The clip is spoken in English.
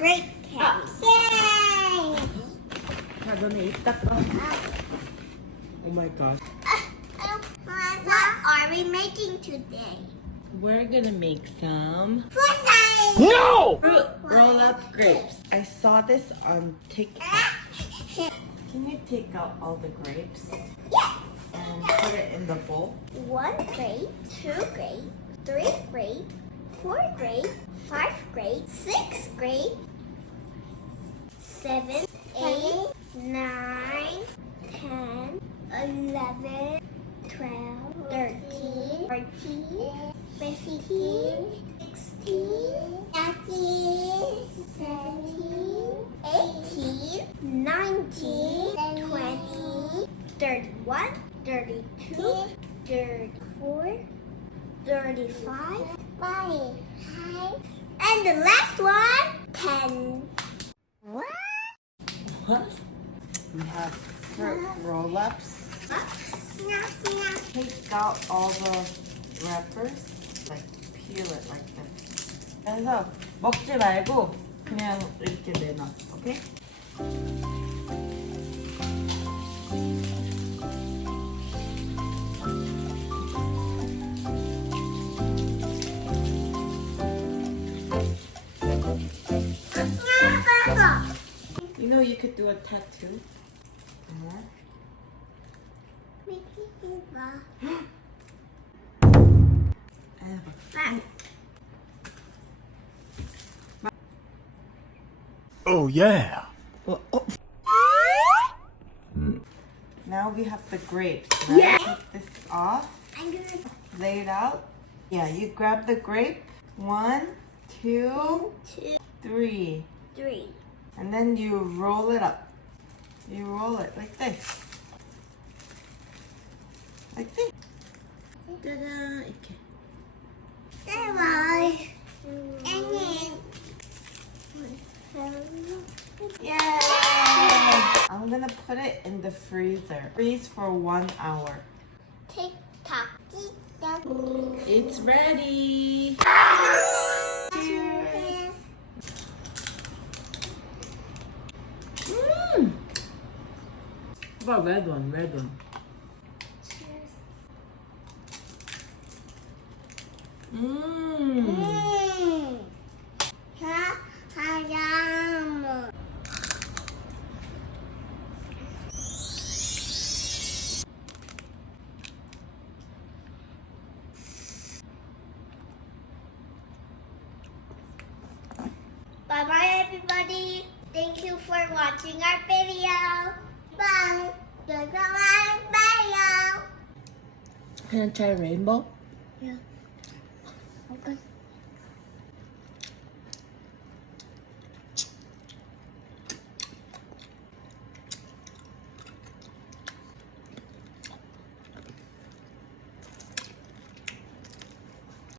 Grape candy. Yay! 자, 너네 입 닦아. Oh my gosh. What are we making today? We're gonna make some Fruit no! Fruit roll-up grapes. I saw this on TikTok. Can you take out all the grapes Yes. and put it in the bowl? 1 grape, 2 grape, 3 grape, 4 grape, 5 grape, 6 grape, 7, 8, 9, 10, 11, 12, 13, 14, 15, 16, 17, 18, 19, 20, 31, 32, 34, 35, and the last one, 10. What? What? We have fruit roll-ups. Take out all the wrappers, like peel it like this. 그래서 먹지 말고 그냥 이렇게 내놔, 오케이? You know you could do a tattoo. Oh yeah. Now we have the grapes. Right? Yeah. Take this off. I'm gonna Lay it out. Yeah, you grab the grape. 1, 2, 2, 3. 3. And then you roll it up. You roll it like this. Like this. Ta-da! 이렇게. Bye. And then Yay! I'm gonna put it in the freezer. Freeze for 1 hour. tick tock, tick tock. It's ready. Cheers. Mmm. What about red one? Red one. Cheers. Mmm. Yum. Bye bye everybody. Thank you for watching our video. Bye. Bye. Can I try rainbow? Yeah. Okay.